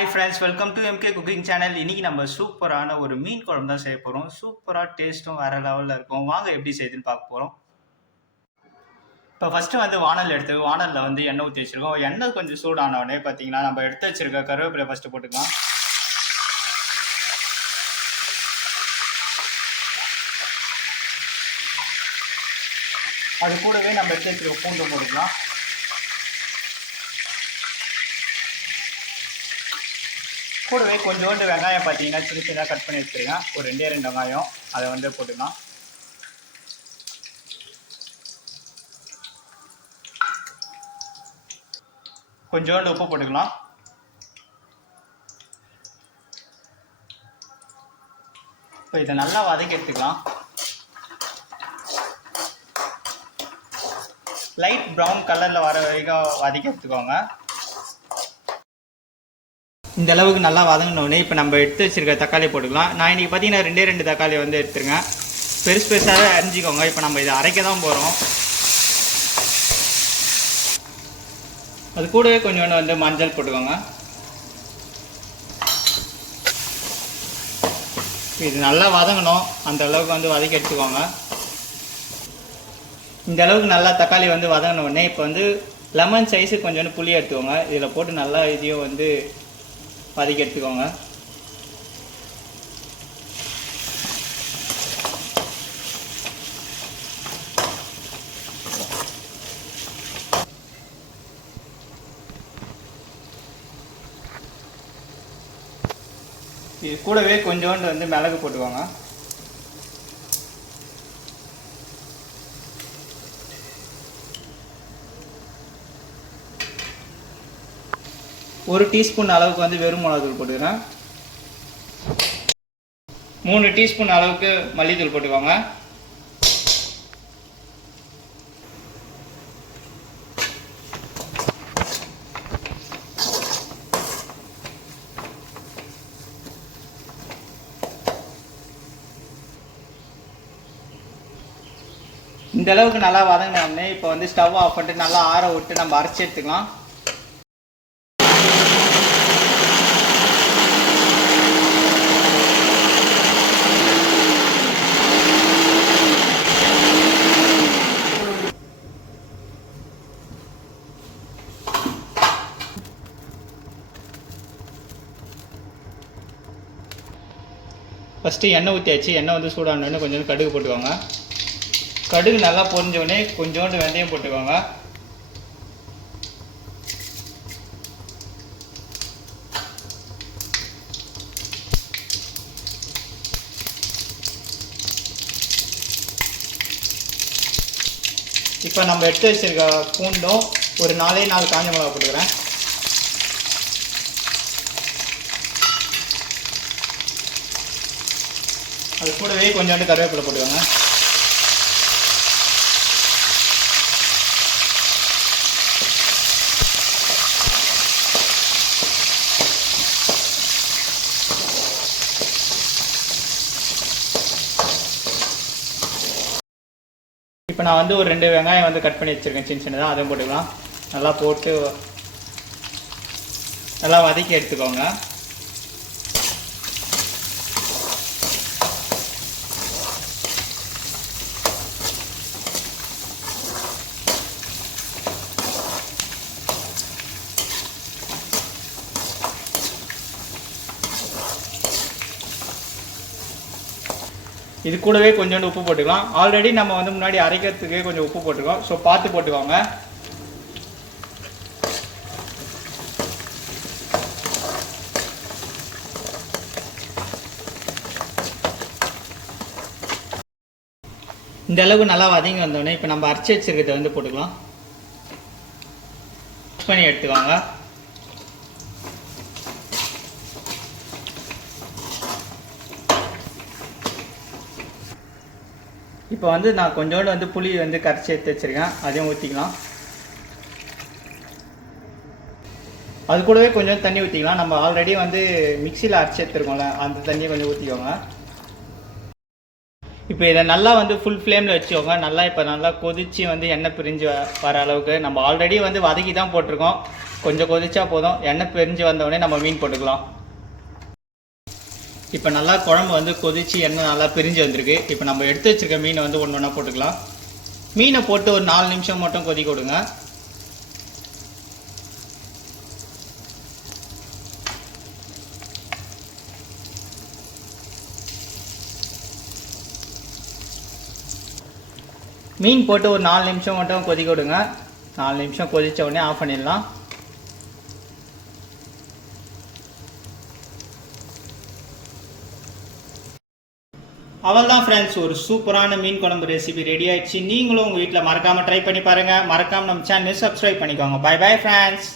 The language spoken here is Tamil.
Hi friends, welcome to MK cooking channel. இன்னைக்கு நம்ம சூப்பரான ஒரு மீன் குழம்பு தான் செய்ய போகிறோம். சூப்பராக டேஸ்ட்டும் வேறு லெவலில் இருக்கும். வாங்க எப்படி செய்யுதுன்னு பார்க்க போகிறோம். இப்போ ஃபஸ்ட்டு வந்து வானல் வானலில் வந்து எண்ணெய் ஊற்றி வச்சுருக்கோம். எண்ணெய் கொஞ்சம் சூடானோடனே பார்த்தீங்கன்னா நம்ம எடுத்து வச்சுருக்க கருவேப்பிலை ஃபஸ்ட்டு போட்டுக்கலாம். அது கூடவே நம்ம எடுத்து வச்சுருக்க பூண்டு போட்டுக்கலாம். கூடவே கொஞ்சோண்டு வெங்காயம் பார்த்தீங்கன்னா சின்ன சின்னதாக கட் பண்ணி வச்சுருக்கேன். ஒரு ரெண்டு வெங்காயம் அதை வந்து போட்டுக்கலாம். கொஞ்சோண்டு உப்பு போட்டுக்கலாம். இப்போ இதை நல்லா வதக்கி எடுத்துக்கலாம். லைட் ப்ரௌன் கலரில் வர வரைக்கும் வதக்கி எடுத்துக்கோங்க. இந்த அளவுக்கு நல்லா வதங்கினோடனே இப்போ நம்ம எடுத்து வச்சுருக்க தக்காளி போட்டுக்கலாம். நான் இன்றைக்கி பார்த்தீங்கன்னா ரெண்டு தக்காளி வந்து எடுத்துருங்க. பெருசு பெருசாகவே அரிஞ்சிக்கோங்க. இப்போ நம்ம இதை அரைக்க தான் போகிறோம். அது கூடவே கொஞ்சோண்டு வந்து மஞ்சள் போட்டுக்கோங்க. இது நல்லா வதங்கணும், அந்த அளவுக்கு வந்து வதக்கி எடுத்துக்கோங்க. இந்த அளவுக்கு நல்லா தக்காளி வந்து வதங்கினோடனே இப்போ வந்து லெமன் சைஸுக்கு கொஞ்சோண்டு புளி எடுத்துக்கோங்க. இதில் போட்டு நல்லா இதையும் வந்து வதக்கி எடுத்துக்கோங்க. இது கூடவே கொஞ்சோண்டு வந்து மிளகு போட்டுக்கோங்க. ஒரு டீஸ்பூன் அளவுக்கு வந்து வெறும் மிளகாத்தூள் போட்டுக்கிறேன். 3 டீஸ்பூன் அளவுக்கு மல்லித்தூள் போட்டுக்கோங்க. இந்த அளவுக்கு நல்லா வதங்கினோடனே இப்போ வந்து ஸ்டவ் ஆஃப் பண்ணிட்டு நல்லா ஆற விட்டு நம்ம அரைச்சி எடுத்துக்கலாம். ஃபஸ்ட்டு எண்ணெய் ஊற்றியாச்சு. எண்ணெய் வந்து சூடானோடனே கொஞ்சோண்டு கடுகு போட்டுக்கோங்க. கடுகு நல்லா பொரிஞ்சோடனே கொஞ்சோண்டு வெந்தயம் போட்டுக்கோங்க. இப்போ நம்ம எடுத்து வச்சிருக்க பூண்டும் ஒரு 4 காஞ்ச மிளகா போட்டுக்கிறேன். அது கூடவே கொஞ்சோண்டு கருவேப்பிலை போட்டுக்கோங்க. இப்போ நான் வந்து ஒரு 2 வெங்காயம் வந்து கட் பண்ணி வச்சுருக்கேன் சின்ன சின்னதாக, அதையும் போட்டுக்கலாம். நல்லா போட்டு நல்லா வதக்கி எடுத்துக்கோங்க. இது கூடவே கொஞ்சோண்டு உப்பு போட்டுக்கலாம். ஆல்ரெடி நம்ம வந்து முன்னாடி அரைக்கிறதுக்கே கொஞ்சம் உப்பு போட்டுருக்கோம், ஸோ பார்த்து போட்டுக்கோங்க. இந்த அளவுக்கு நல்லா வதங்கி வந்தோடனே இப்போ நம்ம அரைச்சி வச்சிருக்கிறத வந்து போட்டுக்கலாம். மிக்ஸ் பண்ணி எடுத்துக்கோங்க. இப்போ வந்து நான் கொஞ்சோண்டு வந்து புளி வந்து கரைச்சி எடுத்து வச்சுருக்கேன், அதையும் ஊற்றிக்கலாம். அது கூடவே கொஞ்சம் தண்ணி ஊற்றிக்கலாம். நம்ம ஆல்ரெடி வந்து மிக்சியில் அரைச்சி எடுத்துருக்கோம்ல, அந்த தண்ணியை கொஞ்சம் ஊற்றிக்கோங்க. இப்போ இதை நல்லா வந்து ஃபுல் ஃப்ளேமில் வச்சுக்கோங்க. இப்போ நல்லா கொதித்து வந்து எண்ணெய் பிரிஞ்சு வர அளவுக்கு நம்ம ஆல்ரெடி வந்து வதக்கி தான் போட்டிருக்கோம். கொஞ்சம் கொதிச்சா போதும். எண்ணெய் பிரிஞ்சு வந்தோடனே நம்ம மீன் போட்டுக்கலாம். இப்போ நல்லா குழம்பு வந்து கொதித்து எண்ணெய் நல்லா பிரிஞ்சு வந்திருக்கு. இப்போ நம்ம எடுத்து வச்சுருக்க மீனை வந்து ஒன்று ஒன்றா போட்டுக்கலாம். மீனை போட்டு ஒரு 4 நிமிஷம் மட்டும் கொதிக்க விடுங்க. மீன் போட்டு ஒரு 4 நிமிஷம் மட்டும் கொதிக்க விடுங்க. 4 நிமிஷம் கொதித்த உடனே ஆஃப் பண்ணிடலாம். அவ்வளோதான் ஃப்ரெண்ட்ஸ், ஒரு சூப்பரான மீன் குழம்பு ரெசிபி ரெடி ஆயிடுச்சு. நீங்களும் உங்கள் வீட்டில் மறக்காமல் ட்ரை பண்ணி பாருங்கள். மறக்காமல் நம்ம சேனலை சப்ஸ்கிரைப் பண்ணிக்கோங்க. Bye bye friends.